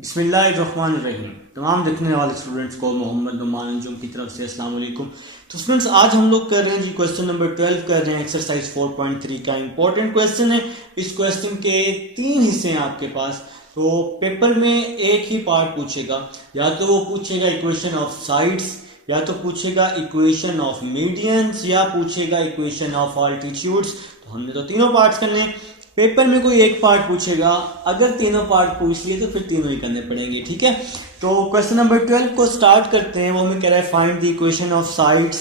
बिस्मिल्लाहिर्रहमानिर्रहीम। तमाम देखने वाले स्टूडेंट्स को मोहम्मद नुमान अंजुम की तरफ से अस्सलाम वालेकुम। तो स्टूडेंट्स, आज हम लोग कर रहे हैं जी क्वेश्चन नंबर 12 कर रहे हैं। एक्सरसाइज 4.3 का इंपॉर्टेंट क्वेश्चन है। इस क्वेश्चन के 3 हिस्से हैं आपके पास। तो पेपर में एक ही पार्ट पूछेगा, या तो वो पूछेगा इक्वेशन ऑफ साइड्स, या तो पूछेगा इक्वेशन ऑफ मीडियंस, या पूछेगा इक्वेशन ऑफ ऑल्टीट्यूड्स। तो हमने तो तीनों पार्ट्स करने हैं। पेपर में कोई एक पार्ट पूछेगा, अगर तीनों पार्ट पूछ लिए तो फिर तीनों ही करने पड़ेंगे, ठीक है। तो क्वेश्चन नंबर 12 को स्टार्ट करते हैं। वो हमें कह रहा है find the equation of sides,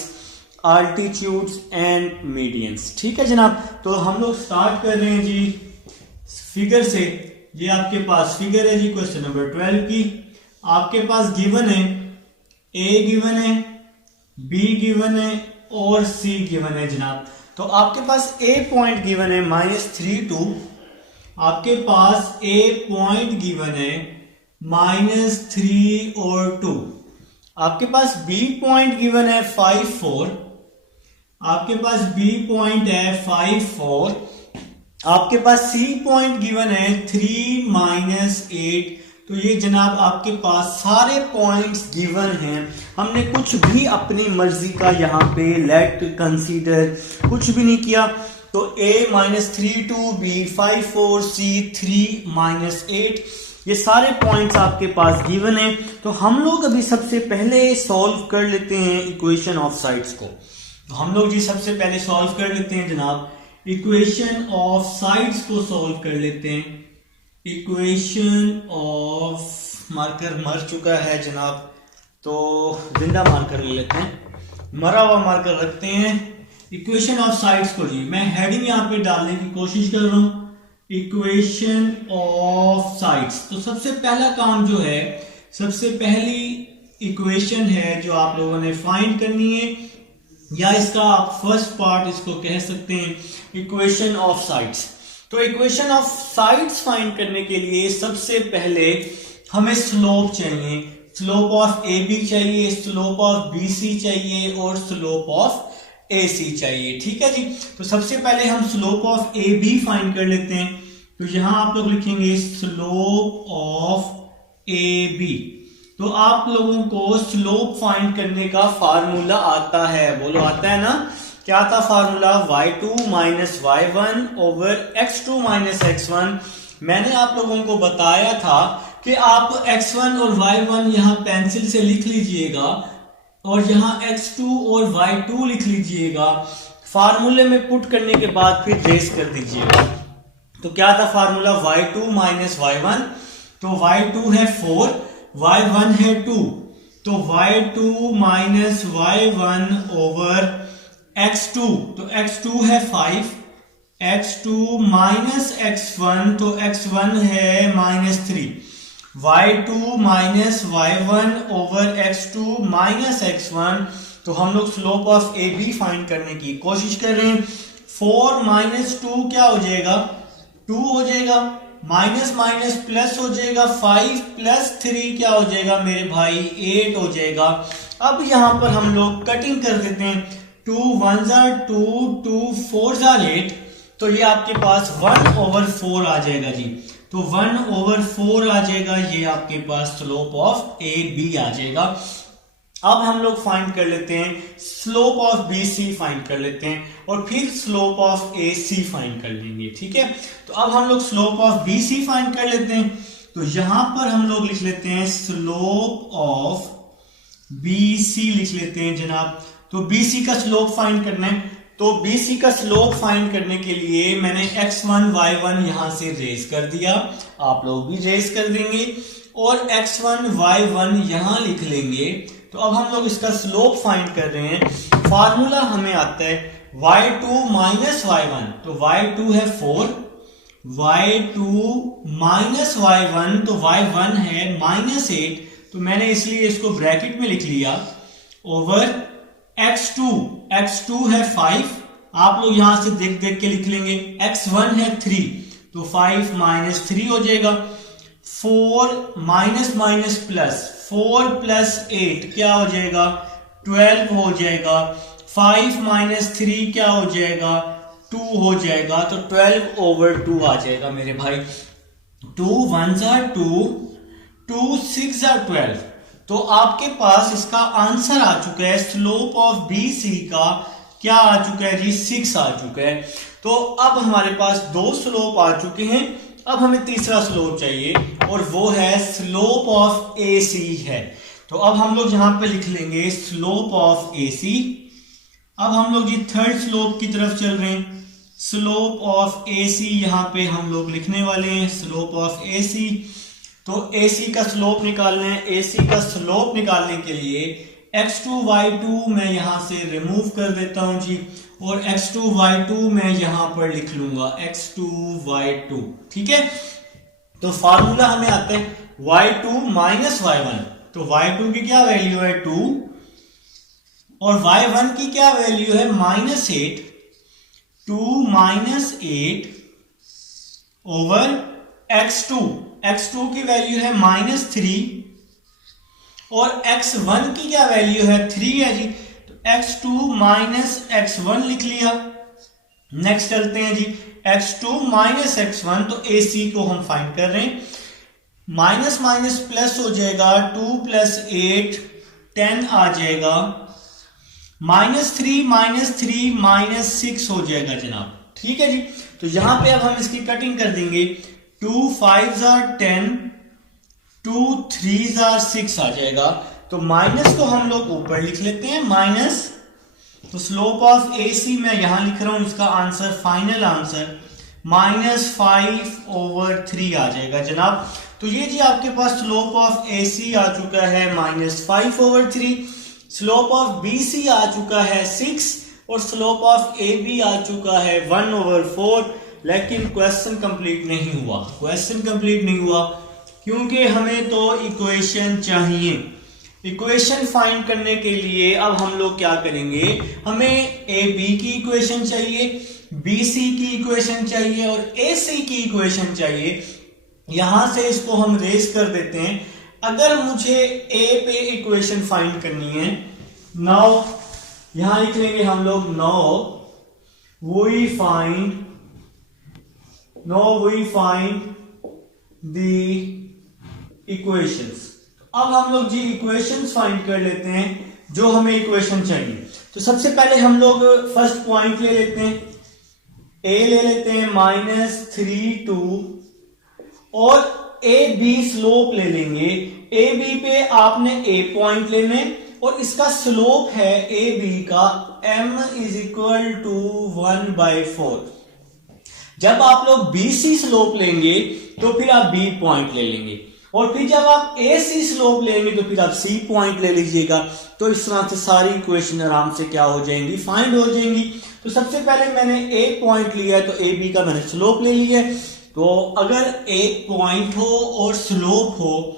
altitudes and medians. ठीक है जनाब, तो हम लोग स्टार्ट कर रहे हैं जी फिगर से। ये आपके पास फिगर है जी क्वेश्चन नंबर 12 की। आपके पास गिवन है, ए गिवन है, बी गिवन है और सी गिवन है जनाब। तो आपके पास ए पॉइंट गिवन है -3 2, आपके पास ए पॉइंट गिवन है -3 और 2, आपके पास बी पॉइंट गिवन है 5 4, आपके पास बी पॉइंट है 5 4, आपके पास सी पॉइंट गिवन है 3 -8। तो ये जनाब आपके पास सारे पॉइंट्स गिवन हैं। हमने कुछ भी अपनी मर्जी का यहाँ पे लेट कंसीडर कुछ भी नहीं किया। तो a -3 2, b 5 4, c 3 -8, ये सारे पॉइंट्स आपके पास गिवन हैं। तो हम लोग अभी सबसे पहले सॉल्व कर लेते हैं इक्वेशन ऑफ साइड्स को। तो हम लोग जी सबसे पहले सॉल्व कर लेते हैं जनाब, इक्वेशन ऑफ साइड्स को सॉल्व कर लेते हैं। इक्वेशन ऑफ मार्कर मर चुका है जनाब, तो जिंदा मार्कर ले लेते हैं, मरा हुआ मार्कर रखते हैं। इक्वेशन ऑफ साइड्स को जी मैं हेडिंग यहां पे डालने की कोशिश कर रहा हूं, इक्वेशन ऑफ साइड्स। तो सबसे पहला काम जो है, सबसे पहली इक्वेशन है जो आप लोगों ने फाइंड करनी है, या इसका आप फर्स्ट पार्ट इसको कह सकते हैं, इक्वेशन ऑफ साइड्स। तो इक्वेशन ऑफ साइड्स फाइंड करने के लिए सबसे पहले हमें स्लोप चाहिए, स्लोप ऑफ ए बी चाहिए, स्लोप ऑफ बी सी चाहिए और स्लोप ऑफ ए सी चाहिए। ठीक है जी, तो सबसे पहले हम slope of A B find कर लेते हैं। तो यहां आप लोग लिखेंगे स्लोप ऑफ ए बी। तो आप लोगों को स्लोप फाइंड करने का फार्मूला आता है, बोलो आता है ना। क्या था formula? y2 - y1 over x2 - x1। मैंने आप लोगों को बताया था कि आप x1 और y1 यहां पेंसिल से लिख लीजिएगा और यहां x2 और y2 लिख लीजिएगा। फार्मूले में पुट करने के बाद फिर रेस कर दीजिएगा। तो क्या था फार्मूला? y2 - y1। तो y2 है 4, y1 है 2, तो y2 - y1 ओवर x2, तो x2 है 5, x2 - x1, तो x1 है -3, y2 - y1 over x2 - x1। तो हम लोग slope of A B find करने की कोशिश कर रहे हैं। 4 - 2 क्या हो जाएगा? 2 हो जाएगा, माइनस माइनस प्लस हो जाएगा, 5 + 3 क्या हो जाएगा मेरे भाई? 8 हो जाएगा। अब यहां पर हम लोग कटिंग कर देते हैं। 2 1 2, 2 4 8, तो ये आपके पास 1/4 आ जाएगा जी। तो 1/4 आ जाएगा, ये आपके पास स्लोप ऑफ ए बी आ जाएगा। अब हम लोग फाइंड कर लेते हैं slope of B C find कर लेते हैं, और फिर slope of A C find कर लेंगे। ठीक है, तो अब हम लोग slope of B C find कर लेते हैं। तो यहां पर हम लोग लिख लेते हैं स्लोप ऑफ बी सी लिख लेते हैं जनाब। तो BC का स्लोप फाइंड करना है। तो BC का स्लोप फाइंड करने के लिए मैंने x1 y1 यहां से रेस कर दिया, आप लोग भी रेस कर देंगे, और x1 y1 यहां लिख लेंगे। तो अब हम लोग इसका स्लोप फाइंड कर रहे हैं। फार्मूला हमें आता है y2 - y1, तो y2 है 4, y2 - y1, तो y1 है -8, तो मैंने इसलिए इसको ब्रैकेट में लिख लिया, ओवर x2 है 5, आप लोग यहां से देख देख के लिख लेंगे। x1 है 3, तो 5 - 3 हो जाएगा। 4 माइनस प्लस, 4 + 8 क्या हो जाएगा? 12 हो जाएगा। 5 - 3 क्या हो जाएगा? 2 हो जाएगा। तो 12/2 आ जाएगा मेरे भाई। 2 1 2, 2 6 are 12। तो आपके पास इसका आंसर आ चुका है, स्लोप ऑफ बी सी का क्या आ चुका है जी, 6 आ चुका है। तो अब हमारे पास दो स्लोप आ चुके हैं, अब हमें तीसरा स्लोप चाहिए और वो है स्लोप ऑफ ए सी है। तो अब हम लोग यहां पे लिख लेंगे स्लोप ऑफ ए सी। अब हम लोग जी थर्ड स्लोप की तरफ चल रहे हैं। स्लोप ऑफ ए सी यहां पे हम लोग लिखने वाले हैं, स्लोप ऑफ ए सी। तो ए सी का स्लोप निकालना है, ए सी का स्लोप निकालने के लिए x2 y2 मैं यहां से रिमूव कर देता हूं जी, और x2 y2 मैं यहां पर लिख लूंगा x2 y2। ठीक है, तो फार्मूला हमें आता है y2 माइनस y1। तो y2 की क्या वैल्यू है 2 और y1 की क्या वैल्यू है -8। 2 माइनस 8 ओवर x2, x2 की वैल्यू है -3 और x1 की क्या वैल्यू है 3 है जी। तो x2 माइनस x1 लिख लिया। नेक्स्ट चलते हैं जी x2 माइनस x1। तो AC को हम फाइंड कर रहे हैं, माइनस माइनस प्लस हो जाएगा, 2 प्लस 8 10 आ जाएगा, -3 -6 हो जाएगा जनाब। ठीक है जी, तो यहां पे अब हम इसकी कटिंग कर देंगे। 2 5s are 10, 2 3s are 6 आ जाएगा। तो माइनस को हम लोग ऊपर लिख लेते हैं, माइनस। तो स्लोप ऑफ ए सी मैं यहां लिख रहा हूं, इसका आंसर फाइनल आंसर -5/3 आ जाएगा जनाब। तो ये जी आपके पास स्लोप ऑफ ए सी आ चुका है -5/3, स्लोप ऑफ बी सी आ चुका है 6 और स्लोप ऑफ ए बी आ चुका है 1/4। लेकिन क्वेश्चन कंप्लीट नहीं हुआ, क्वेश्चन कंप्लीट नहीं हुआ क्योंकि हमें तो इक्वेशन चाहिए। इक्वेशन फाइंड करने के लिए अब हम लोग क्या करेंगे, हमें ए बी की इक्वेशन चाहिए, बी सी की इक्वेशन चाहिए और ए सी की इक्वेशन चाहिए। यहां से इसको हम रेस कर देते हैं। अगर मुझे ए पे इक्वेशन फाइंड करनी है, नाउ यहां लिख लेंगे हम लोग वी फाइंड द इक्वेशंस। अब हम लोग जी इक्वेशंस फाइंड कर लेते हैं जो हमें इक्वेशन चाहिए। तो सबसे पहले हम लोग फर्स्ट पॉइंट ले लेते हैं, ए ले लेते हैं -3 2 और ए बी स्लोप ले लेंगे। ए बी पे आपने ए पॉइंट लेने और इसका स्लोप है ए बी का m = 1/4। जब आप लोग बी सी स्लोप लेंगे तो फिर आप बी पॉइंट ले लेंगे और फिर जब आप ए सी स्लोप लेंगे तो फिर आप सी पॉइंट ले लीजिएगा। तो इस तरह से सारी इक्वेशन आराम से क्या हो जाएंगी, फाइंड हो जाएंगी। तो सबसे पहले मैंने ए पॉइंट लिया है तो ए बी का मैंने स्लोप ले लिया है। तो अगर एक पॉइंट हो और स्लोप हो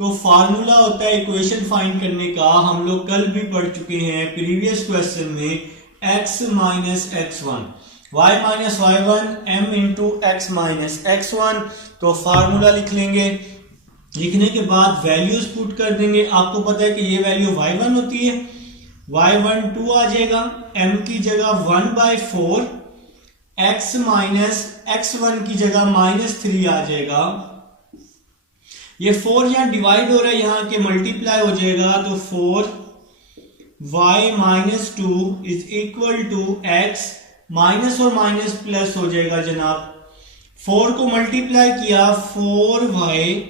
तो फार्मूला होता है इक्वेशन फाइंड करने का, हम लोग कल भी पढ़ चुके हैं प्रीवियस क्वेश्चन में, x minus x1 y minus y1 m into x minus x1। तो फार्मूला लिख लेंगे, लिखने के बाद वैल्यूज पुट कर देंगे। आपको पता है कि ये वैल्यू y1 होती है, y1 2 आ जाएगा, m की जगह 1/4, x माइनस x1 की जगह -3 आ जाएगा। ये 4 यहां डिवाइड हो रहा है, यहां के मल्टीप्लाई हो जाएगा। तो 4y माइनस 2 = x, माइनस और माइनस प्लस हो जाएगा जनाब। 4 को मल्टीप्लाई किया, 4y,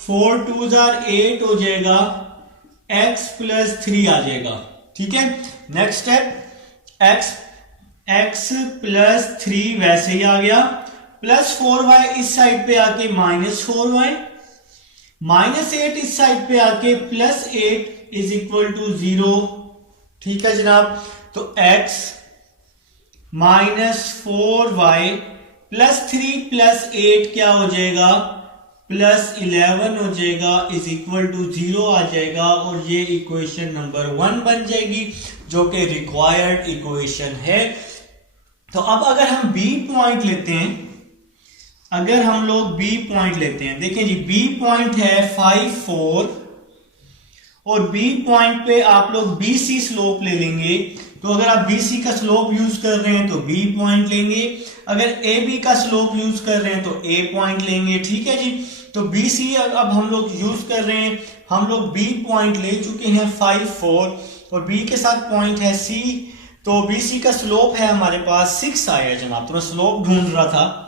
4 2s are 8 हो जाएगा, x + 3 आ जाएगा। ठीक है, नेक्स्ट स्टेप x + 3 वैसे ही आ गया, प्लस 4y इस साइड पे आके -4y, -8 इस साइड पे आके +8 = 0। ठीक है जनाब, तो x -4y + 3 + 8 क्या हो जाएगा, +11 हो जाएगा, = 0 आ जाएगा और ये इक्वेशन नंबर 1 बन जाएगी जो कि रिक्वायर्ड इक्वेशन है। तो अब अगर हम बी पॉइंट लेते हैं, अगर हम लोग बी पॉइंट लेते हैं, देखिए जी बी पॉइंट है 5 4 और बी पॉइंट पे आप लोग बी सी स्लोप ले लेंगे। तो अगर आप बी सी का स्लोप यूज कर रहे हैं तो बी पॉइंट लेंगे, अगर ए बी का स्लोप यूज कर रहे हैं तो ए पॉइंट लेंगे। ठीक है जी, तो बी सी अब हम लोग यूज कर रहे हैं, हम लोग बी पॉइंट ले चुके हैं 5 4 और बी के साथ पॉइंट है सी, तो बी सी का स्लोप है हमारे पास 6 आया जनाब। तो मैं स्लोप ढूंढ रहा था,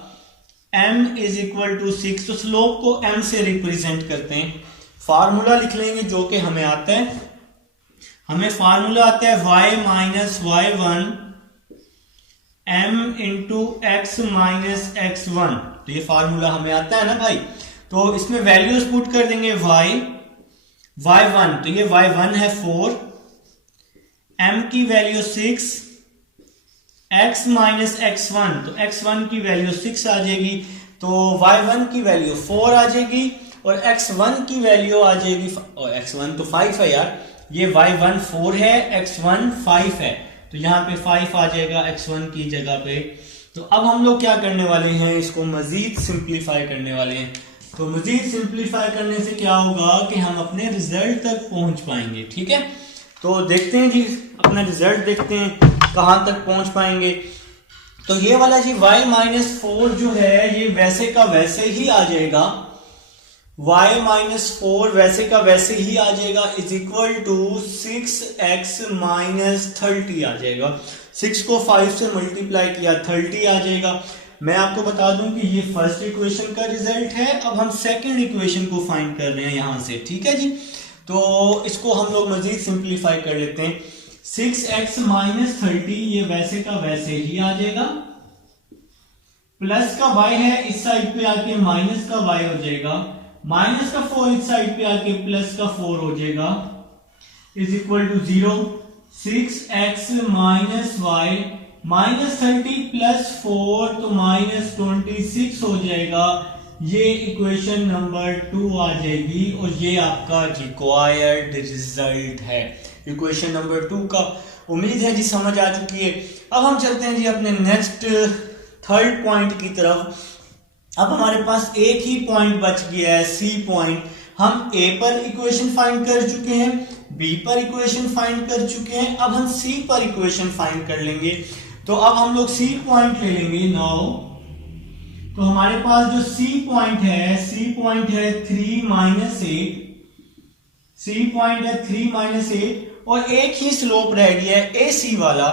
m इज इक्वल टू 6, तो स्लोप को m से रिप्रेजेंट करते हैं। फार्मूला लिख लेंगे जो कि हमें आता है, हमें फार्मूला आता है y minus y1 m into x minus x1। तो ये फार्मूला हमें आता है ना भाई, तो इसमें वैल्यूज पुट कर देंगे y1, तो ये y1 है 4, m की वैल्यू 6, x माइनस x1, तो x1 की वैल्यू 6 आ जाएगी, तो y1 की वैल्यू 4 आ जाएगी और x1 की वैल्यू आ जाएगी, और x1 तो 5 है यार, ये y1 4 है, x1 5 है, तो यहाँ पे 5 आ जाएगा x1 की जगह पे। तो अब हम लोग क्या करने वाले हैं, इसको मजीद सिंप्लीफाई करने वाले हैं। तो मजीद सिंप्लीफाई करने से क्या होगा कि हम अपने रिजल्ट तक पहुंच पाएंगे। ठीक है, तो देखते हैं जी, अपना रिजल्ट देखते हैं कहां तक पहुंच पाएंगे। तो ये वाला जी y माइनस 4 जो है ये वैसे का वैसे ही आ जाएगा, y माइनस 4 वैसे का वैसे ही आ जाएगा, is equal to 6x minus 30 आ जाएगा। 6 को 5 से मल्टीप्लाई किया 30 आ जाएगा। मैं आपको बता दूं कि ये फर्स्ट इक्वेशन का रिजल्ट है। अब हम सेकंड इक्वेशन को फाइंड कर रहे हैं यहां से। ठीक है जी, तो इसको हम लोग मजीद सिंप्लीफाई कर लेते हैं। 6x माइनस 30 ये वैसे का वैसे ही आ जाएगा, प्लस का y है इस साइड पे आके माइनस का y हो जाएगा, माइनस का 4 इस साइड पे आके प्लस का 4 हो जाएगा, is equal to 0। 6x minus y minus 30 plus 4 तो माइनस 26 हो जाएगा। ये इक्वेशन नंबर 2 आ जाएगी और ये आपका रिक्वायर्ड रिजल्ट है इक्वेशन नंबर 2 का। उम्मीद है जी समझ आ चुकी है। अब हम चलते हैं जी अपने नेक्स्ट थर्ड पॉइंट की तरफ। अब हमारे पास एक ही पॉइंट बच गया है, सी पॉइंट। हम ए पर इक्वेशन फाइंड कर चुके हैं, बी पर इक्वेशन फाइंड कर चुके हैं, अब हम सी पर इक्वेशन फाइंड कर लेंगे। तो अब हम लोग सी पॉइंट ले लेंगे नाउ। तो हमारे पास जो सी पॉइंट है 3 माइनस 8, सी पॉइंट है 3 माइनस 8 और एक ही स्लोप रह गया है ए सी वाला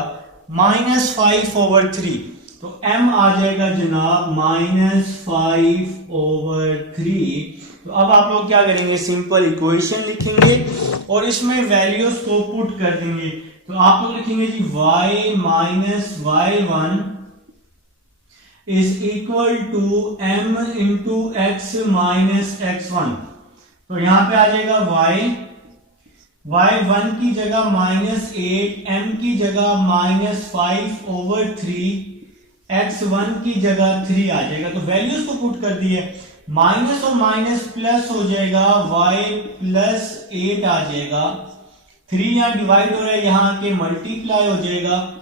-5/3। तो m आ जाएगा जनाब -5/3। तो अब आप लोग क्या करेंगे, सिंपल इक्वेशन लिखेंगे और इसमें वैल्यूज को पुट कर देंगे। तो आप लोग लिखेंगे जी y minus y1 is equal to m into x minus x1। तो यहां पे आ जाएगा y1 की जगह -8, m की जगह -5/3, x1 की जगह 3 आ जाएगा। तो वैल्यूज को पुट कर दिए, माइनस और माइनस प्लस हो जाएगा, y प्लस 8 आ जाएगा, 3 यहां डिवाइड हो रहा है, यहां के मल्टीप्लाई हो जाएगा,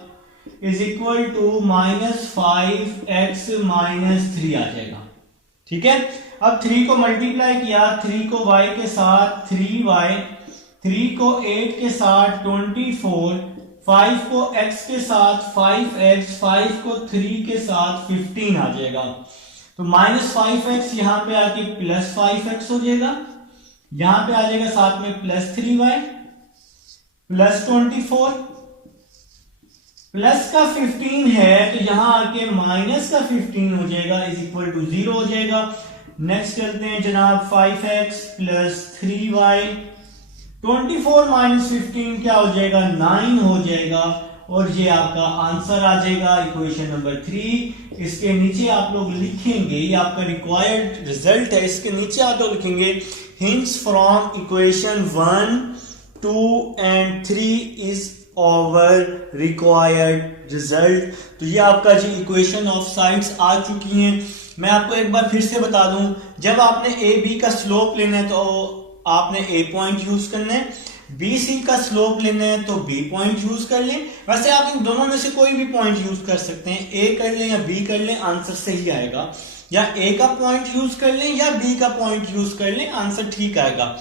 is equal to -5x minus 3 आ जाएगा। ठीक है, अब 3 को मल्टीप्लाई किया, 3 को y के साथ 3y, 3 को 8 के साथ 24, 5 को x के साथ 5x, 5 को 3 के साथ 15 आ जाएगा। तो -5x यहां पे आके +5x हो जाएगा, यहां पे आ जाएगा साथ में +3y +24 प्लस का 15 है तो यहां आके माइनस का 15 हो जाएगा, इज इक्वल टू 0 हो जाएगा। नेक्स्ट करते हैं जनाब 5x प्लस 3y, 24 माइनस 15 क्या हो जाएगा, 9 हो जाएगा और ये आपका आंसर आ जाएगा इक्वेशन नंबर 3। इसके नीचे आप लोग लिखेंगे, ये आपका रिक्वायर्ड रिजल्ट है, इसके नीचे आप लोग लिखेंगे hints from equation 1, 2 and 3 is over required result. तो ये आपका जी इक्वेशन ऑफ साइड्स आ चुकी हैं। मैं आपको एक बार फिर से बता दूं, जब आपने ए बी का स्लोप लेना है तो आपने ए पॉइंट यूज करना है, बी सी का स्लोप लेना है तो बी पॉइंट यूज कर लें। वैसे आप इन दोनों में से कोई भी पॉइंट यूज कर सकते हैं, ए कर लें या बी कर लें, आंसर सही आएगा। या ए का पॉइंट यूज कर लें या बी का पॉइंट यूज कर लें, आंसर ठीक आएगा।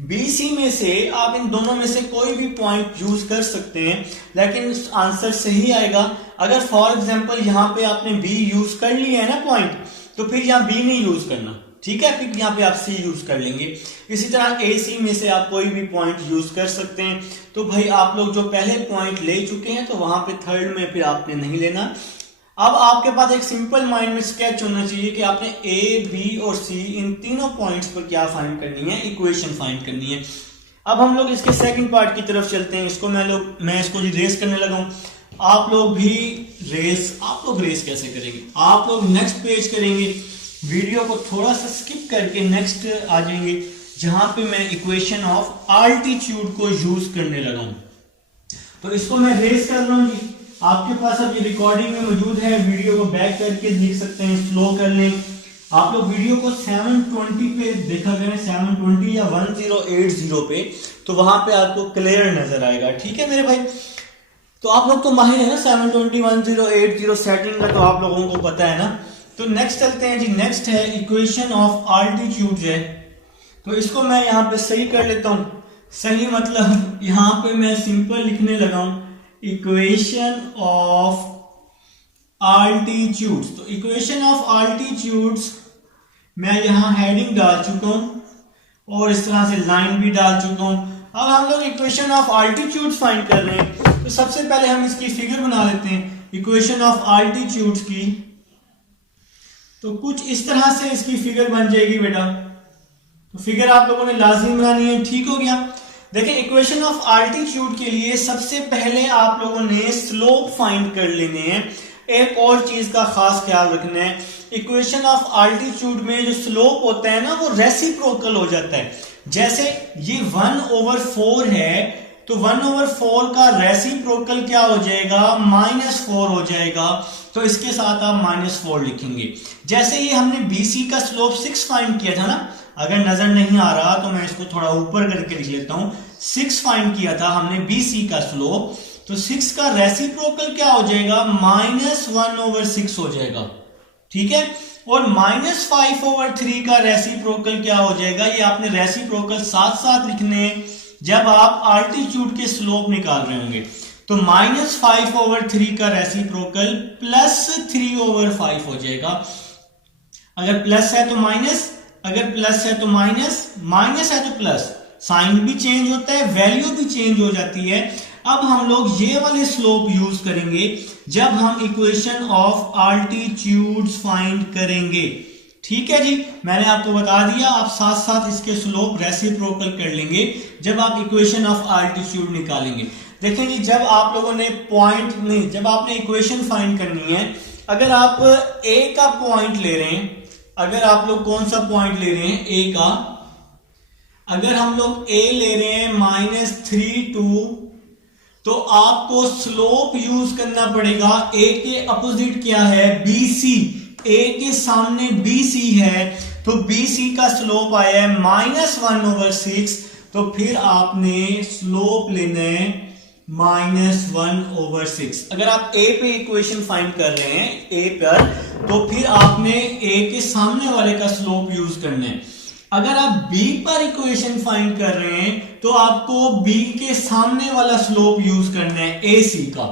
बी सी में से आप इन दोनों में से कोई भी पॉइंट यूज कर सकते हैं, लेकिन आंसर सही आएगा। अगर फॉर एग्जांपल यहां पे आपने बी यूज कर लिया है ना पॉइंट, तो फिर यहां बी नहीं यूज करना। ठीक है, फिर यहाँ पे आप सी यूज कर लेंगे। इसी तरह ए सी में से आप कोई भी पॉइंट यूज कर सकते हैं। तो भाई आप लोग जो पहले पॉइंट ले चुके हैं तो वहां पे थर्ड में फिर आपने नहीं लेना। अब आपके पास एक सिंपल माइंड में स्केच होना चाहिए कि आपने ए बी और सी इन तीनों पॉइंट्स पर क्या फाइंड करनी है, इक्वेशन फाइंड करनी है। अब हम लोग इसके सेकंड पार्ट की तरफ चलते हैं। इसको मैं इसको रेस करने लगा हूं। आप लोग रेस कैसे करेंगे, आप लोग नेक्स्ट पेज करेंगे, वीडियो को थोड़ा सा स्किप करके नेक्स्ट आ जाएंगे जहां पे मैं इक्वेशन ऑफ आल्टीट्यूड को यूज करने लगा हूं। तो इसको मैं रेस कर रहा हूं जी। आपके पास अब ये रिकॉर्डिंग में मौजूद है, वीडियो को बैक करके लिख सकते हैं, स्लो कर लें। आप लोग वीडियो को 720 पे देखा करें, 720 या 1080 पे, तो वहां पे आपको क्लियर नजर आएगा। ठीक है मेरे भाई, तो आप लोग तो माहिर है ना 720 1080 सेटिंग का, तो आप लोगों को पता है ना। तो नेक्स्ट चलते हैं जी। नेक्स्ट है इक्वेशन ऑफ आल्टीट्यूड है। तो इसको मैं यहाँ पे सही कर लेता हूं। सही मतलब यहाँ पे मैं सिंपल लिखने लगा हूं इक्वेशन ऑफ आल्टीट्यूड्स। तो इक्वेशन ऑफ आल्टीट्यूड्स मैं यहाँ हेडिंग डाल चुका हूं और इस तरह से लाइन भी डाल चुका हूं। अब हम लोग इक्वेशन ऑफ आल्टीट्यूड्स फाइंड कर रहे हैं। तो सबसे पहले हम इसकी फिगर बना लेते हैं इक्वेशन ऑफ आल्टीट्यूड्स की। तो कुछ इस तरह से इसकी फिगर बन जाएगी बेटा। तो फिगर आप लोगों ने लाजिम बनानी है, ठीक हो गया। देखिए इक्वेशन ऑफ आल्टीट्यूड के लिए सबसे पहले आप लोगों ने स्लोप फाइंड कर लेने हैं। एक और चीज का खास ख्याल रखना है, इक्वेशन ऑफ आल्टीट्यूड में जो स्लोप होता है ना वो रेसिप्रोकल हो जाता है। जैसे ये 1/4 है तो 1/4 का रेसिप्रोकल क्या हो जाएगा, -4 हो जाएगा। तो इसके साथ आप -4 लिखेंगे। जैसे ये हमने BC का स्लोप 6 फाइंड किया था ना, अगर नजर नहीं आ रहा तो मैं इसको थोड़ा ऊपर करके लिख लेता हूं। 6 फाइंड किया था हमने BC का स्लोप, तो 6 का रेसिप्रोकल क्या हो जाएगा, -1/6 हो जाएगा। ठीक है, और -5/3 का रेसिप्रोकल क्या हो जाएगा, ये आपने रेसिप्रोकल साथ साथ लिखने हैं जब आप आल्टीट्यूड के स्लोप निकाल रहे होंगे। तो -5/3 का रेसिप्रोकल +3/5 हो जाएगा। अगर प्लस है तो माइनस, अगर प्लस है तो माइनस, माइनस है तो प्लस, साइन भी चेंज होता है, वैल्यू भी चेंज हो जाती है। अब हम लोग ये वाले स्लोप यूज करेंगे जब हम इक्वेशन ऑफ आल्टीट्यूड्स फाइंड करेंगे। ठीक है जी, मैंने आपको बता दिया, आप साथ साथ इसके स्लोप रेसिप्रोकल कर लेंगे जब आप इक्वेशन ऑफ आल्टीट्यूड निकालेंगे। देखें जी, जब आप लोगों ने पॉइंट नहीं, जब आपने इक्वेशन फाइंड करनी है, अगर आप ए का पॉइंट ले रहे हैं, अगर आप लोग कौन सा पॉइंट ले रहे हैं, ए का, अगर हम लोग ए ले रहे हैं -3 तो आपको स्लोप यूज करना पड़ेगा। ए के अपोजिट क्या है, BC। ए के सामने BC है तो BC का स्लोप आया है -1/6। तो फिर आपने स्लोप लेना है -1/6। अगर आप ए पे इक्वेशन फाइंड कर रहे हैं ए पर, तो फिर आपने ए के सामने वाले का स्लोप यूज करना है। अगर आप बी पर इक्वेशन फाइंड कर रहे हैं तो आपको बी के सामने वाला स्लोप यूज करना है AC का।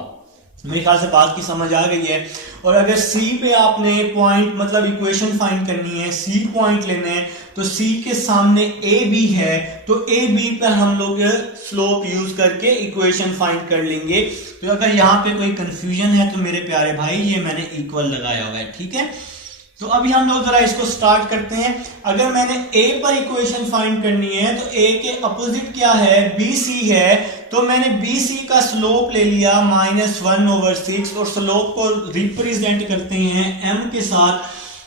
मेरे ख्याल से बात की समझ आ गई है। और अगर C पे आपने पॉइंट मतलब इक्वेशन फाइंड करनी है, C पॉइंट लेना है, तो C के सामने AB है तो AB पर हम लोग स्लोप यूज करके इक्वेशन फाइंड कर लेंगे। तो अगर यहाँ पे कोई कंफ्यूजन है तो मेरे प्यारे भाई ये मैंने इक्वल लगाया हुआ है। ठीक है, तो अभी हम लोग जरा इसको स्टार्ट करते हैं। अगर मैंने A पर इक्वेशन फाइंड करनी है तो A के अपोजिट क्या है, BC है, तो मैंने BC का स्लोप ले लिया -1/6 और स्लोप को रिप्रेजेंट करते हैं M के साथ।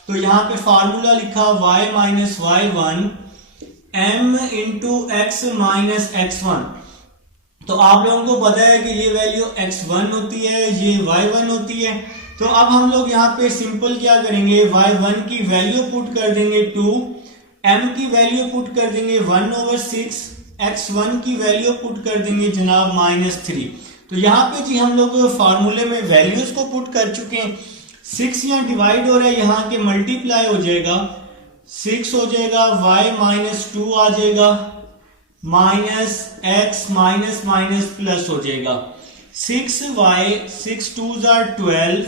तो यहाँ पे फार्मूला लिखा y - y1 M × x - x1। तो आप लोगों को पता है कि ये वैल्यू x1 होती है, ये y1 होती है। तो अब हम लोग यहाँ पे सिंपल क्या करेंगे, y1 की वैल्यू पुट कर देंगे 2, m की वैल्यू पुट कर देंगे 1/6, x1 की वैल्यू पुट कर देंगे जनाब -3। तो यहाँ पे जी हम लोग फार्मूले में वैल्यूज को पुट कर चुके हैं। 6 यहाँ डिवाइड हो रहा है, यहाँ के मल्टीप्लाई हो जाएगा, 6 हो जाएगा, y - 2 आ जाएगा, -x माइनस प्लस हो जाएगा। 6y 6 2s are 12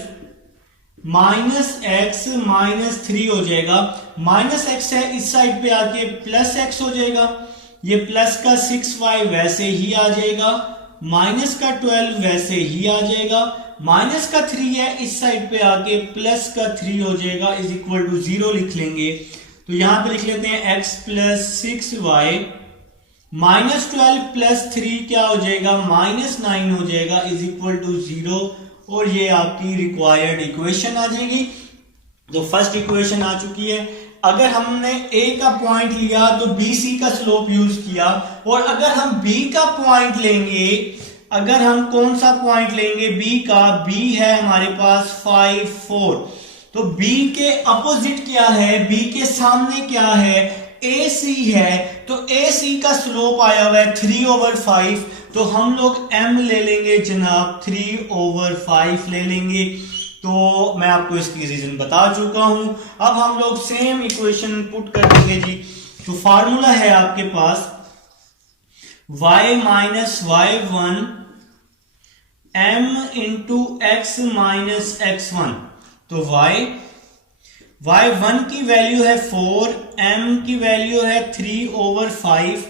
-x-3 हो जाएगा। -x है, इस साइड पे आके +x हो जाएगा। ये प्लस का 6y वैसे ही आ जाएगा, माइनस का 12 वैसे ही आ जाएगा, माइनस का 3 है, इस साइड पे आके प्लस का 3 हो जाएगा, इज इक्वल टू 0 लिख लेंगे। तो यहां पे लिख लेते हैं x + 6y -12 + 3 क्या हो जाएगा, -9 हो जाएगा, इज इक्वल टू 0। और ये आपकी रिक्वायर्ड इक्वेशन आ जाएगी। तो फर्स्ट इक्वेशन आ चुकी है। अगर हमने a का पॉइंट लिया तो BC का स्लोप यूज किया, और अगर हम B का पॉइंट लेंगे, अगर हम कौन सा पॉइंट लेंगे B का, B है हमारे पास 5 4, तो B के अपोजिट क्या है, B के सामने क्या है, AC है, तो AC का स्लोप आया हुआ है 3/5, तो हम लोग M ले लेंगे जनाब, 3/5 ले लेंगे। तो मैं आपको इसकी रीजन बता चुका हूं। अब हम लोग सेम इक्वेशन पुट कर देंगे जी। तो फार्मूला है आपके पास y - y1 m × x - x1। तो y1 की वैल्यू है 4, m की वैल्यू है 3/5,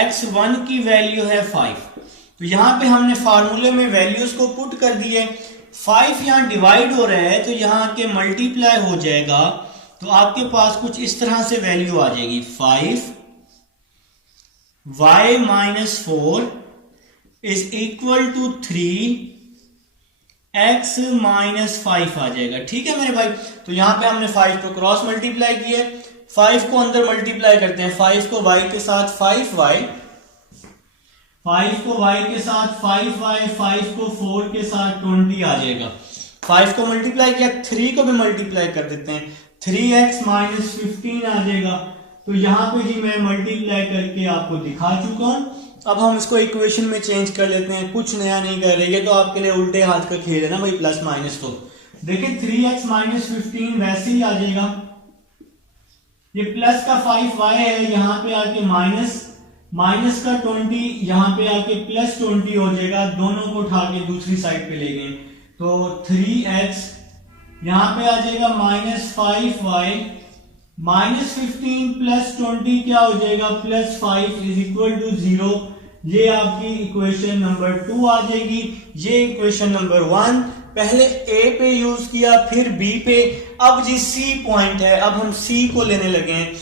x1 की वैल्यू है 5। तो यहां पे हमने फार्मूले में वैल्यूज को पुट कर दिए। 5 यहां डिवाइड हो रहा है, तो यहां के मल्टीप्लाई हो जाएगा, तो आपके पास कुछ इस तरह से वैल्यू आ जाएगी, 5 y - 4 is equal to 3 x - 5 आ जाएगा। ठीक है मेरे भाई। तो यहां पे हमने 5 को क्रॉस मल्टीप्लाई किया, 5 को अंदर मल्टीप्लाई करते हैं, 5 को y के साथ 5y, 5 को y के साथ 5y, 5 को 4 के साथ 20 आ जाएगा। 5 को मल्टीप्लाई किया, 3 को भी मल्टीप्लाई कर देते हैं, 3x - 15 आ जाएगा। तो यहां पे जी मैं मल्टीप्लाई करके आपको दिखा चुका हूं। अब हम इसको इक्वेशन में चेंज कर लेते हैं, कुछ नया नहीं कर रहे, तो आपके लिए उल्टे हाथ का खेल है ना भाई, प्लस माइनस। तो देखिए 3x - 15 वैसे ही आ जाएगा, ये प्लस का 5y है, यहां पे आके माइनस का 20, यहां पे आके प्लस 20 हो जाएगा, दोनों को उठा के दूसरी साइड पे ले गए, तो 3x यहां पे आ जाएगा -5y, -15 + 20 क्या हो जाएगा, +5 इज इक्वल टू 0। ये आपकी इक्वेशन नंबर 2 आ जाएगी। ये इक्वेशन नंबर 1 पहले A पे यूज किया, फिर B पे, अब जी C पॉइंट है, अब हम C को लेने लगे हैं।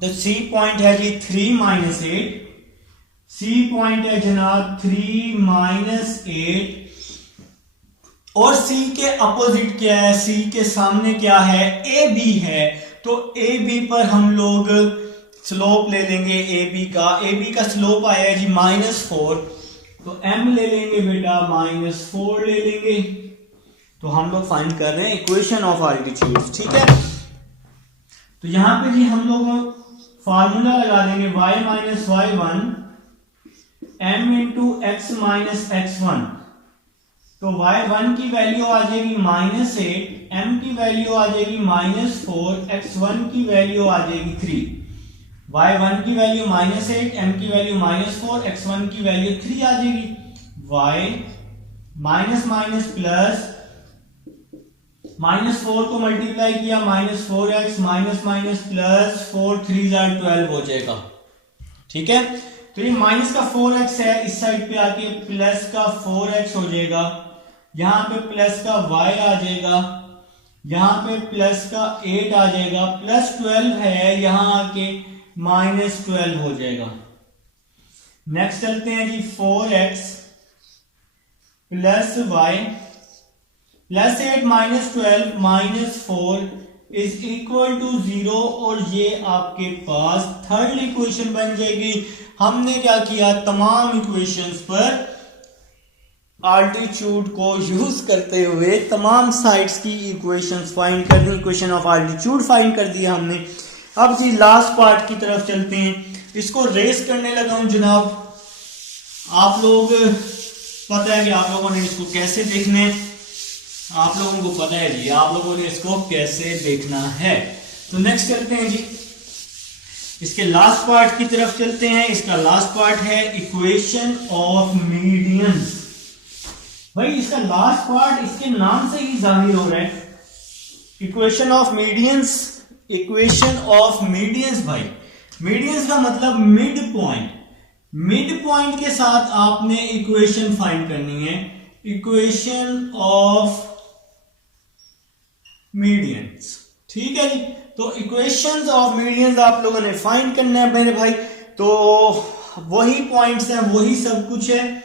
तो C पॉइंट है जी 3 - 8, C पॉइंट है जनाब 3 - 8, और C के अपोजिट क्या है, C के सामने क्या है, AB है। तो AB पर हम लोग स्लोप ले लेंगे AB का। AB का स्लोप आया है जी -4, तो M ले लेंगे बेटा, -4 ले लेंगे। तो हम लोग फाइंड कर रहे हैं इक्वेशन ऑफ आल्टीट्यूड। ठीक है, तो यहां पे जी हम लोग फार्मूला लगा देंगे y - y1 m × x - x1। तो y1 की वैल्यू आ जाएगी -8, m की वैल्यू आ जाएगी -4, x1 की वैल्यू आ जाएगी 3। y1 की वैल्यू -8, m की वैल्यू -4, x1 की वैल्यू 3 आ जाएगी। y प्लस -4 को मल्टीप्लाई किया, -4x प्लस 4 3 12 हो जाएगा। ठीक है, तो ये माइनस का 4x है, इस साइड पे आके प्लस का 4x हो जाएगा, यहां पे प्लस का y आ जाएगा, यहां पे प्लस का 8 आ जाएगा, प्लस 12 है, यहां आके -12 हो जाएगा। नेक्स्ट चलते हैं जी, 4x plus y plus 8 -12 -4 is equal to 0, और ये आपके पास थर्ड इक्वेशन बन जाएगी। हमने क्या किया, तमाम इक्वेशंस पर आल्टीट्यूड को यूज करते हुए तमाम साइड्स की इक्वेशंस फाइंड कर दी, इक्वेशन ऑफ आल्टीट्यूड फाइंड कर दिया हमने। अब जी लास्ट पार्ट की तरफ चलते हैं, इसको रेस करने लगा हूं जनाब। आप लोग पता है कि आप लोगों ने इसको कैसे देखना है, आप लोगों को पता है जी, आप लोगों ने इसको कैसे देखना है। तो नेक्स्ट करते हैं जी, इसके लास्ट पार्ट की तरफ चलते हैं। इसका लास्ट पार्ट है इक्वेशन ऑफ मीडियंस। भाई इसका लास्ट पार्ट इसके नाम से ही जाहिर हो रहा है, equation of medians, equation of medians भाई, मीडियंस का मतलब मिड पॉइंट, मिड पॉइंट के साथ आपने इक्वेशन फाइंड करनी है, इक्वेशन ऑफ मीडियंस, ठीक है जी। तो इक्वेशंस ऑफ मीडियंस आप लोगों ने फाइंड करना है मेरे भाई। तो वही पॉइंट्स हैं, वही सब कुछ है।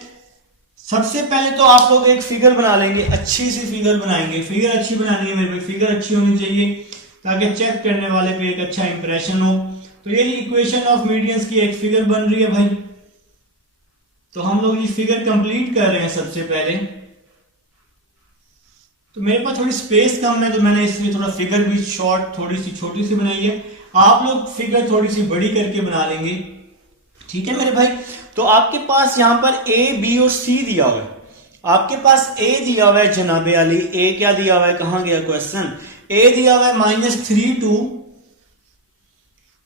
सबसे पहले तो आप लोग एक फिगर बना लेंगे, अच्छी सी फिगर बनाएंगे। फिगर अच्छी बनानी है मेरे भाई, फिगर अच्छी होनी चाहिए ताकि चेक करने वाले पे एक अच्छा इंप्रेशन हो। तो ये इक्वेशन ऑफ मीडियंस की एक फिगर बन रही है भाई। तो हम लोग ये फिगर कंप्लीट कर रहे हैं सबसे पहले। तो मेरे पास थोड़ी स्पेस कम है तो मैंने इसलिए थोड़ा फिगर भी शॉर्ट थोड़ी सी छोटी सी बनाई है। आप लोग फिगर थोड़ी सी बड़ी करके बना लेंगे, ठीक है मेरे भाई। तो आपके पास यहां पर ए, बी और सी दिया हुआ है। आपके पास ए दिया हुआ है जनाबे अली, ए क्या दिया हुआ है, कहां गया क्वेश्चन, ए दिया हुआ है -3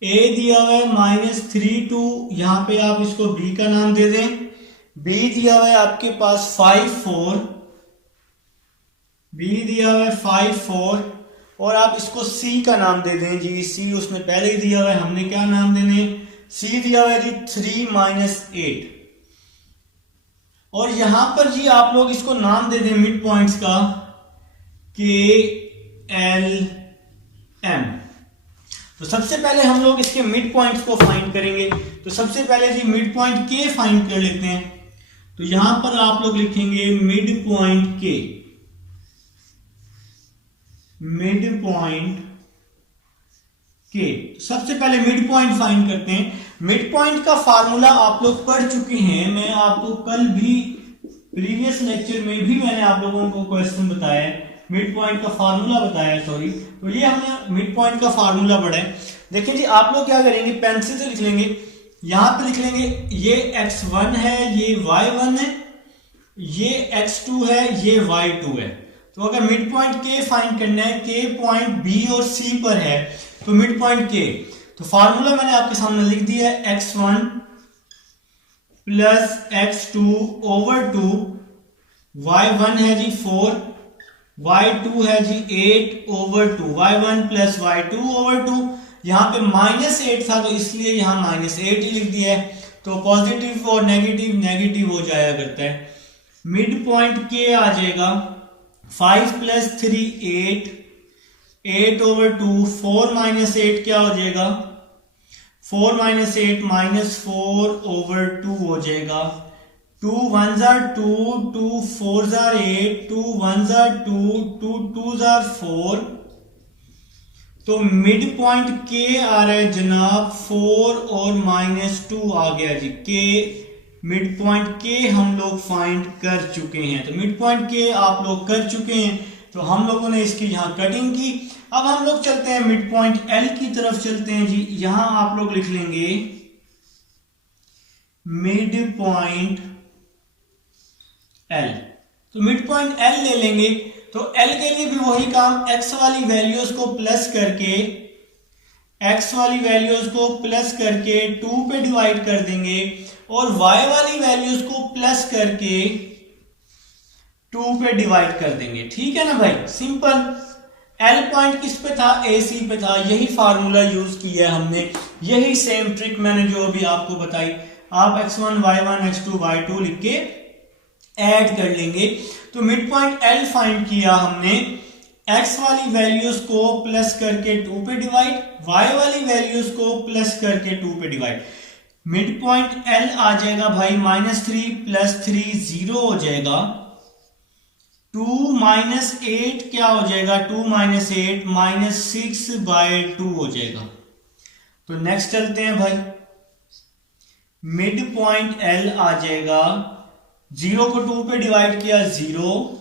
ए दिया हुआ है -3 यहां पे आप इसको बी का नाम दे दें। बी दिया हुआ है आपके पास 5 बी दिया हुआ है 5 और आप इसको सी का नाम दे दें जी। सी उसने पहले ही दिया हुआ है, हमने क्या नाम देने, सी दिया हुआ है जी 3 - 8। और यहां पर जी आप लोग इसको नाम दे दें मिड पॉइंट्स का KLM। तो सबसे पहले हम लोग इसके मिड पॉइंट्स को फाइंड करेंगे। तो सबसे पहले जी मिड पॉइंट के फाइंड कर लेते हैं। तो यहां पर आप लोग लिखेंगे मिड पॉइंट के, मिड पॉइंट के। सबसे पहले मिड पॉइंट फाइंड करते हैं। मिड पॉइंट का फार्मूला आप लोग पढ़ चुके हैं, मैं आपको कल भी प्रीवियस लेक्चर में भी मैंने आप लोगों को क्वेश्चन बताया है, मिड पॉइंट का फार्मूला बताया, सॉरी। तो ये हमने मिड पॉइंट का फार्मूला पढ़ा है। देखिए जी आप लोग क्या करेंगे, पेंसिल से लिख लेंगे, यहां पे लिख लेंगे ये x1 है, ये y1 है, ये x2 है, ये y2 है। तो अगर मिड पॉइंट के फाइंड करना है, के पॉइंट बी और सी पर है, तो मिड पॉइंट के, तो फार्मूला मैंने आपके सामने लिख दिया है x1 plus x2 over 2, y1 है जी 4, y2 है जी 8 over 2, y1 plus y2 over 2। यहां पे -8 था तो इसलिए यहां -8 ही लिख दिया है। तो पॉजिटिव और नेगेटिव नेगेटिव हो जाया करता है। मिड पॉइंट के आ जाएगा 5 + 3 8, 8 ओवर 2, 4 - 8 क्या हो जाएगा, 4 - 8 -4 ओवर 2 हो जाएगा। 2 1s are 2, 2 4s are 8, 2 1s are 2, 2 2s are 4। तो मिड पॉइंट के आ रहा है जनाब 4 और -2 आ गया जी। के मिड पॉइंट के हम लोग फाइंड कर चुके हैं। तो मिड पॉइंट के आप लोग कर चुके हैं, तो हम लोगों ने इसकी यहां कटिंग की। अब हम लोग चलते हैं मिड पॉइंट एल की तरफ चलते हैं जी। यहां आप लोग लिख लेंगे मिड पॉइंट एल। तो मिड पॉइंट एल ले लेंगे। तो एल के लिए भी वही काम, एक्स वाली वैल्यूज को प्लस करके, एक्स वाली वैल्यूज को प्लस करके 2 पे डिवाइड कर देंगे और वाई वाली वैल्यूज को प्लस करके 2 पे डिवाइड कर देंगे। ठीक है ना भाई, सिंपल। एल पॉइंट किस पे था, ए सी पे था। यही फार्मूला यूज किया है हमने, यही सेम ट्रिक मैंने जो अभी आपको बताई। आप x1 y1 x2 y2 लिख के ऐड कर लेंगे। तो मिड पॉइंट एल फाइंड किया हमने, x वाली वैल्यूज को प्लस करके 2 पे डिवाइड, y वाली वैल्यूज को प्लस करके 2 पे डिवाइड। मिड पॉइंट एल आ जाएगा भाई -3 + 3 0 हो जाएगा। 2 - 8 क्या हो जाएगा, 2 - 8 -6/2 हो जाएगा। तो नेक्स्ट चलते हैं भाई। मिड पॉइंट एल आ जाएगा, 0 को 2 पे डिवाइड किया 0,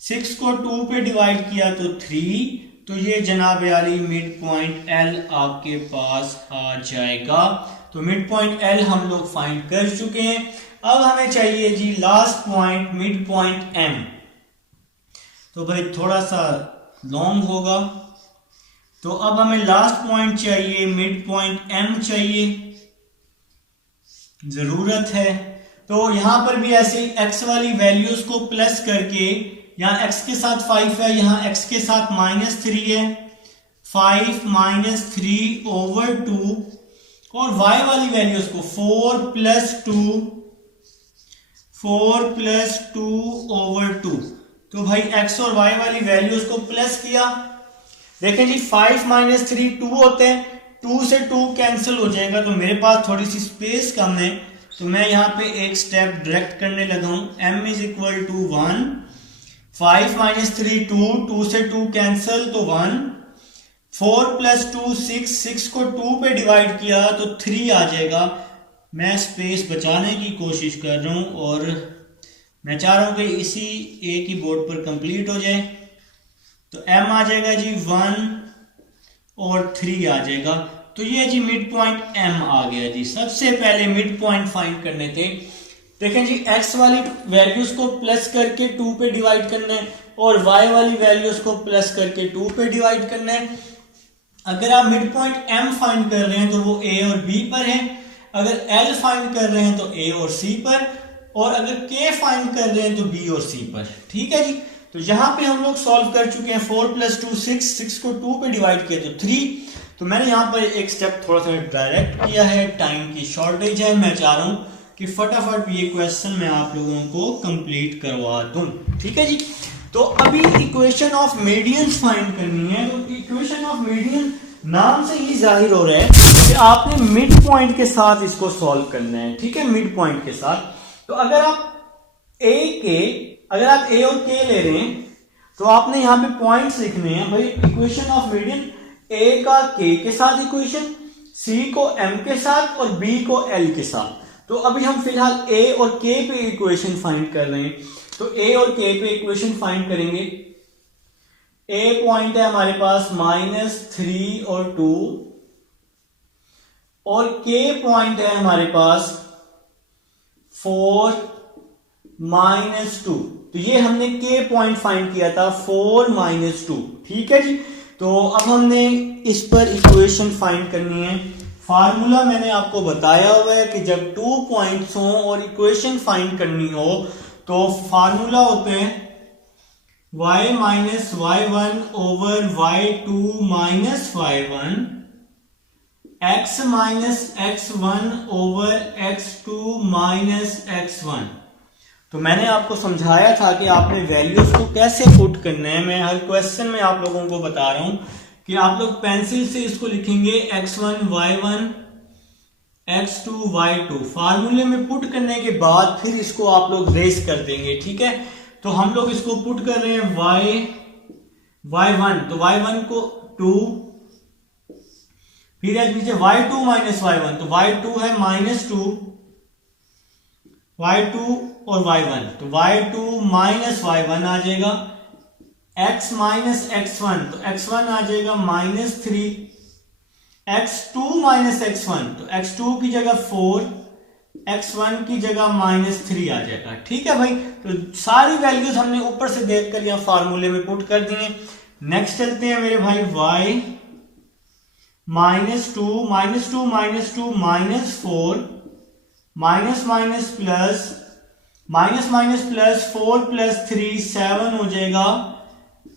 6 को 2 पे डिवाइड किया तो 3। तो ये जनाब यारी मिड पॉइंट एल आपके पास आ जाएगा। तो मिड पॉइंट एल हम लोग फाइंड कर चुके हैं। अब हमें चाहिए जी last point, mid point M. तो भाई थोड़ा सा लॉन्ग होगा, तो अब हमें लास्ट पॉइंट चाहिए, मिड पॉइंट एम चाहिए, जरूरत है। तो यहां पर भी ऐसे एक्स वाली वैल्यूज को प्लस करके यहाँ x के साथ 5 है, यहाँ x के साथ -3 है, 5 - 3 over 2 और y वाली वैल्यूज को 4 + 2 over 2। तो भाई x और y वाली वैल्यूज को प्लस किया। देखें जी 5 - 3 2 होते हैं, 2 से 2 कैंसिल हो जाएगा, तो मेरे पास थोड़ी सी स्पेस कम है, तो मैं यहाँ पे एक स्टेप डायरेक्ट करने लगा हूं। m = 1, 5 - 3 2, 2 से 2 कैंसिल तो 1, 4 + 2 6, 6 को 2 पे डिवाइड किया तो 3 आ जाएगा। मैं स्पेस बचाने की कोशिश कर रहा हूं और मैं चाह रहा हूं कि इसी एक ही बोर्ड पर कंप्लीट हो जाए। तो m आ जाएगा जी 1 और 3 आ जाएगा। तो ये जी मिड पॉइंट m आ गया जी। सबसे पहले मिड पॉइंट फाइंड करने थे। देखें जी x वाली वैल्यूज को प्लस करके 2 पे डिवाइड करना है और y वाली वैल्यूज को प्लस करके 2 पे डिवाइड करना है। अगर आप मिड पॉइंट m फाइंड कर रहे हैं तो वो a और b पर है, अगर l फाइंड कर रहे हैं तो a और c पर, और अगर k फाइंड कर रहे हैं तो b और c पर। ठीक है जी। तो यहां पे हम लोग सॉल्व कर चुके हैं। 4 + 2 6, 6 को 2 पे डिवाइड किया तो 3। तो मैंने यहां पर एक स्टेप थोड़ा सा डायरेक्ट किया है, टाइम की शॉर्टेज है, मैं चाह रहा हूं कि फटाफट ये क्वेश्चन मैं आप लोगों को कंप्लीट करवा दूं। ठीक है जी। तो अभी इक्वेशन ऑफ मीडियंस फाइंड करनी है। तो इक्वेशन ऑफ मीडियन नाम से ही जाहिर हो रहा है कि आपने मिड पॉइंट के साथ इसको सॉल्व करना है। ठीक है, मिड पॉइंट के साथ। तो अगर आप a और k ले रहे हैं तो आपने यहां पे पॉइंट्स लिखने हैं भाई। इक्वेशन ऑफ मीडियन a का k के साथ इक्वेशन, c को m के साथ और b को l के साथ। तो अभी हम फिलहाल a और k पे इक्वेशन फाइंड कर रहे हैं। तो a और k पे इक्वेशन फाइंड करेंगे। a पॉइंट है हमारे पास -3 और 2 और k पॉइंट है हमारे पास 4 - 2। तो ये हमने k पॉइंट फाइंड किया था 4 - 2। ठीक है जी। तो अब हमने इस पर इक्वेशन फाइंड करनी है। फार्मूला मैंने आपको बताया हुआ है कि जब 2 पॉइंट्स हो और इक्वेशन फाइंड करनी हो तो फार्मूला होते हैं y - y1 over y2 - y1, x - x1 over x2 - x1। तो मैंने आपको समझाया था कि आपने वैल्यूज को कैसे पुट करना है। मैं हर क्वेश्चन में आप लोगों को बता रहा हूं कि आप लोग पेंसिल से इसको लिखेंगे x1 y1 x2 y2। फार्मूले में पुट करने के बाद फिर इसको आप लोग रेस कर देंगे। ठीक है। तो हम लोग इसको पुट कर रहे हैं y1, तो y1 को 2, फिर नीचे y2 - y1, तो y2 है -2, y2 और y1, तो y2 - y1 आ जाएगा। x - x1, तो x1 आ जाएगा -3, x2 - x1, तो x2 की जगह 4, x1 की जगह -3 आ जाएगा। ठीक है भाई। तो सारी वैल्यूज हमने ऊपर से देखकर यहां फार्मूले में पुट कर दिए। नेक्स्ट चलते हैं मेरे भाई y -2 - 2 - 4 प्लस 4 + 3 7 हो जाएगा।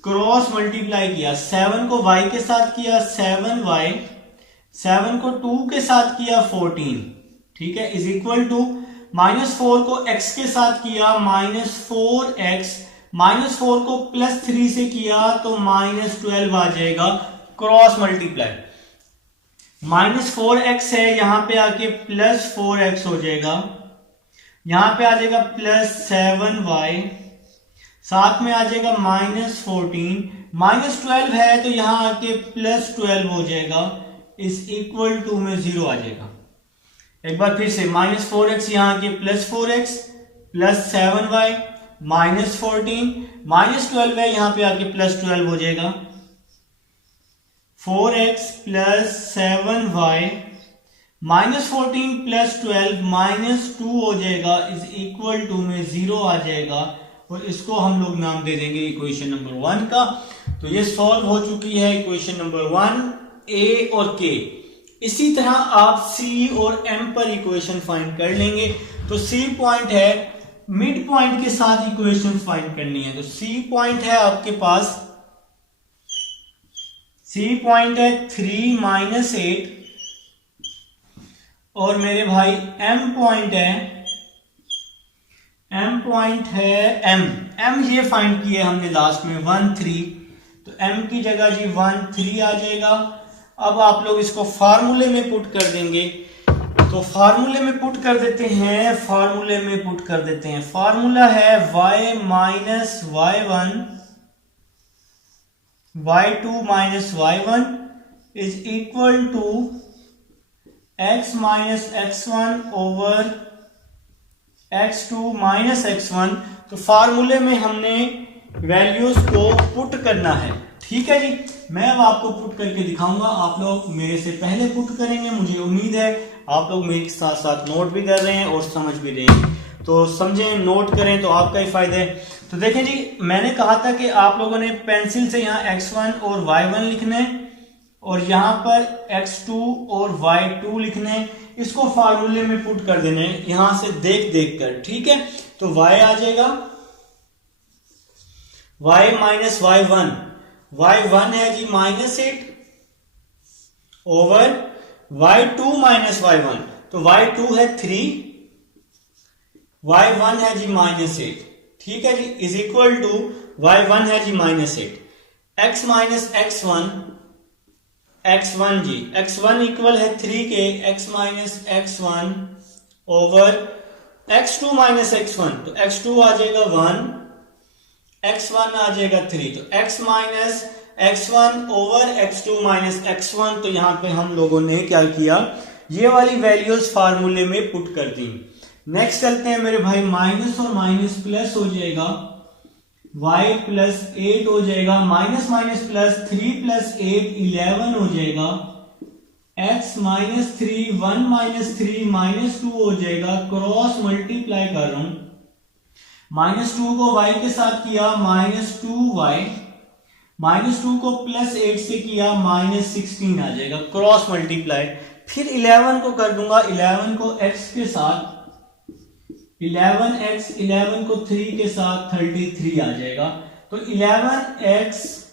क्रॉस मल्टीप्लाई किया, 7 को y के साथ किया 7y, 7 को 2 के साथ किया 14। ठीक है, इज इक्वल टू -4 को x के साथ किया -4x, -4 को +3 से किया तो -12 आ जाएगा। क्रॉस मल्टीप्लाई, -4x है, यहां पे आके +4x हो जाएगा, यहां पे आ जाएगा +7y, साथ में आ जाएगा -14, -12 है तो यहां आके +12 हो जाएगा, इज इक्वल टू में 0 आ जाएगा। एक बार फिर से -4x यहां आके +4x, +7y, -14, -12 है, यहां पे आके +12 हो जाएगा, 4x + 7y, -14 + 12 -2 हो जाएगा, इज इक्वल टू में 0 आ जाएगा, और इसको हम लोग नाम दे देंगे इक्वेशन नंबर 1 का। तो ये सॉल्व हो चुकी है इक्वेशन नंबर 1, a और k। इसी तरह आप c और m पर इक्वेशन फाइंड कर लेंगे। तो c पॉइंट है मिड पॉइंट के साथ इक्वेशन फाइंड करनी है। तो सी पॉइंट है आपके पास, सी पॉइंट है 3 - 8 और मेरे भाई एम पॉइंट है एम ये फाइंड किए हमने लास्ट में 1 3, तो एम की जगह जी 1 3 आ जाएगा। अब आप लोग इसको फार्मूले में पुट कर देंगे, तो फार्मूले में पुट कर देते हैं, फार्मूला है y minus y1 y2 minus y1 is equal to x minus x1 over x2 minus x1। तो फार्मूले में हमने वैल्यूज को पुट करना है, ठीक है जी। मैं अब आपको पुट करके दिखाऊंगा, आप लोग मेरे से पहले पुट करेंगे, मुझे उम्मीद है आप लोग मेरे साथ साथ नोट भी कर रहे हैं और समझ भी रहे हैं। तो समझें, नोट करें तो आपका ही फायदा है। तो देखें जी, मैंने कहा था कि आप लोगों ने पेंसिल से यहाँ x1 और y1 लिखना है और यहाँ पर x2 और y2 लिखने हैं। इसको फार्मूले में पुट कर देना है यहां से देख देख कर, ठीक है। तो y आ जाएगा y माइनस y1, y1 है जी -8 ओवर y2 माइनस y1, तो y2 है 3, y1 है जी -8, ठीक है जी, इज इक्वल टू y1 है जी -8, x माइनस x1 जी, x1 इक्वल है 3 के x minus x1 over x2 minus x1, तो x2 आ जाएगा 1, x1 आ जाएगा 3, तो x minus x1 over x2 minus x1। तो यहां पे हम लोगों ने क्या किया, ये वाली वैल्यूज फार्मूले में पुट कर दी। नेक्स्ट चलते हैं मेरे भाई, माइनस और माइनस प्लस हो जाएगा, y प्लस 8 हो जाएगा, माइनस माइनस प्लस 3 प्लस 8 11 हो जाएगा, x माइनस 3 1 माइनस 3 -2 हो जाएगा, क्रॉस मल्टीप्लाई कर रहा हूं, -2 को y के साथ किया -2y, -2 को प्लस 8 से किया -16 आ जाएगा, क्रॉस मल्टीप्लाई। फिर 11 को कर दूंगा, 11 को x के साथ 11x, 11 को 3 के साथ 33 आ जाएगा, तो 11x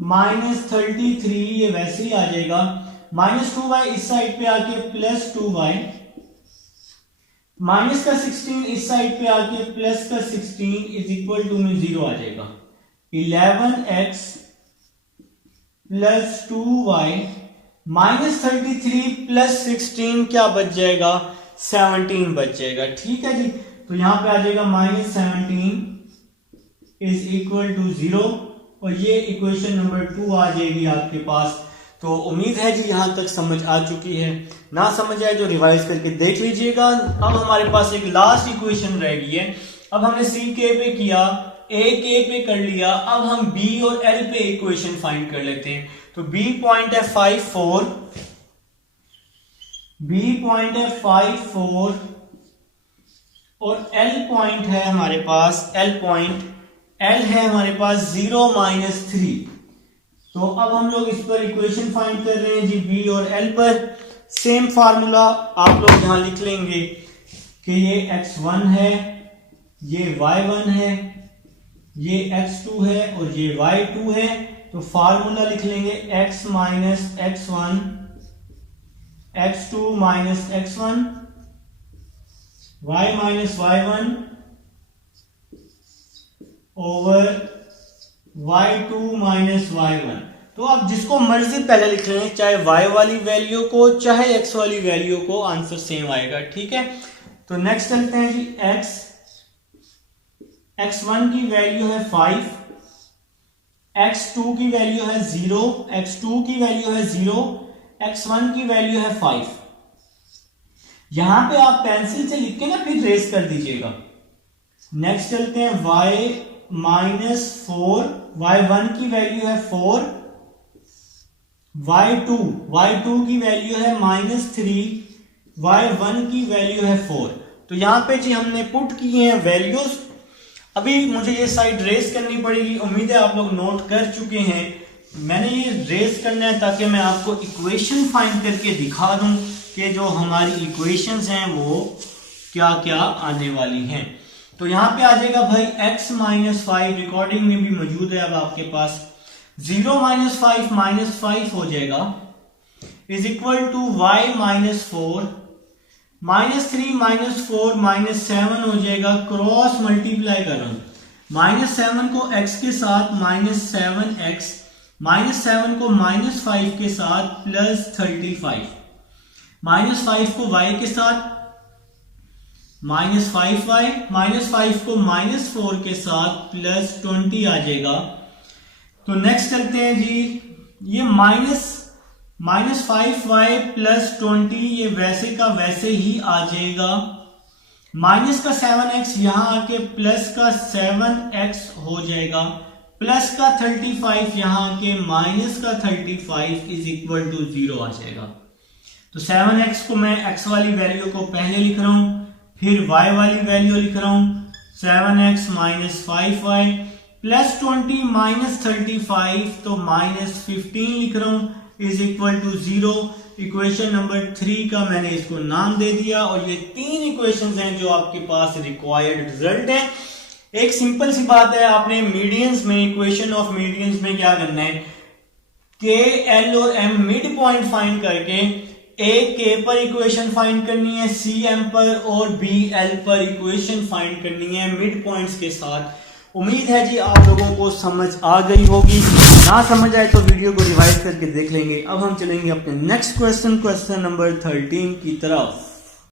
माइनस 33 ये वैसे ही आ जाएगा, -2y इस साइड पे आके प्लस 2y, माइनस का 16 इस साइड पे आके प्लस का 16 इज इक्वल टू में 0 आ जाएगा, 11x plus 2y minus 33 plus 16 क्या बच जाएगा, 17 बच जाएगा, ठीक है जी। तो यहां पे आ जाएगा -17 इज इक्वल टू 0 और ये इक्वेशन नंबर 2 आ जाएगी आपके पास। तो उम्मीद है जी यहां तक समझ आ चुकी है, ना समझ आए जो रिवाइज करके देख लीजिएगा। अब हमारे पास एक लास्ट इक्वेशन रह गई है। अब हमने सी के पे किया, ए के पे कर लिया, अब हम बी और एल पे इक्वेशन फाइंड कर लेते हैं। तो बी पॉइंट है 5 4, B पॉइंट है 5 4 और L पॉइंट है हमारे पास, L है हमारे पास 0 -3। तो अब हम लोग इस पर इक्वेशन फाइंड कर रहे हैं जी, B और L पर। सेम फार्मूला आप लोग यहां लिख लेंगे कि ये x1 है, ये y1 है, ये x2 है और ये y2 है। तो फार्मूला लिख लेंगे x minus x1, x2 minus x1, y minus y1 over y2 minus y1। तो आप जिसको मर्जी पहले लिख लें, चाहे y वाली वैल्यू को चाहे x वाली वैल्यू को, आंसर सेम आएगा, ठीक है। तो नेक्स्ट चलते हैं जी, x1 की वैल्यू है 5, x2 की वैल्यू है 0, x2 की वैल्यू है 0, x1 की वैल्यू है 5। यहां पे आप पेंसिल से लिख के ना फिर रेस कर दीजिएगा। नेक्स्ट चलते हैं y माइनस 4, y1 की वैल्यू है 4, y2 की वैल्यू है -3, y1 की वैल्यू है 4। तो यहां पे जी हमने पुट किए हैं वैल्यूज। अभी मुझे ये साइड रेस करनी पड़ेगी, उम्मीद है आप लोग नोट कर चुके हैं। मैंने ये रेस करना है ताकि मैं आपको इक्वेशन फाइंड करके दिखा दूं कि जो हमारी इक्वेशंस हैं वो क्या क्या आने वाली हैं। तो यहां पे आ जाएगा भाई x माइनस 5, रिकॉर्डिंग में भी मौजूद है अब आपके पास, 0 माइनस 5 हो जाएगा, is equal to y minus 4, minus 3 minus 4 minus 7 हो जाएगा, क्रॉस मल्टीप्लाई कर रहा हूं, माइनस 7 को x के साथ माइनस 7x, माइनस 7 को माइनस 5 के साथ प्लस 35, माइनस 5 को y के साथ माइनस 5y, माइनस 5 को माइनस 4 के साथ प्लस 20 आ जाएगा। तो नेक्स्ट चलते हैं जी, ये माइनस 5y प्लस 20 ये वैसे का वैसे ही आ जाएगा, माइनस का 7x यहां आके प्लस का 7x हो जाएगा, प्लस का 35 यहां आके माइनस का 35 इज इक्वल टू 0 आ जाएगा। तो 7x को मैं x वाली वैल्यू को पहले लिख रहा हूं, फिर y वाली वैल्यू लिख रहा हूं 7x minus 5y plus 20 minus 35 तो माइनस 15 लिख रहा हूं is equal to 0। Equation number 3 का मैंने इसको नाम दे दिया और ये 3 इक्वेशंस हैं जो आपके पास रिक्वायर्ड रिजल्ट है। एक सिंपल सी बात है, आपने मीडियंस में, इक्वेशन ऑफ मीडियंस में क्या करना है, के एल और एम मिड पॉइंट फाइंड करके ए के पर इक्वेशन फाइंड करनी है, सी एम पर और बी एल पर इक्वेशन फाइंड करनी है मिड पॉइंट्स के साथ। उम्मीद है जी आप लोगों को समझ आ गई होगी, ना समझ आए तो वीडियो को रिवाइज करके देख लेंगे। अब हम चलेंगे अपने नेक्स्ट क्वेश्चन नंबर 13 की तरफ।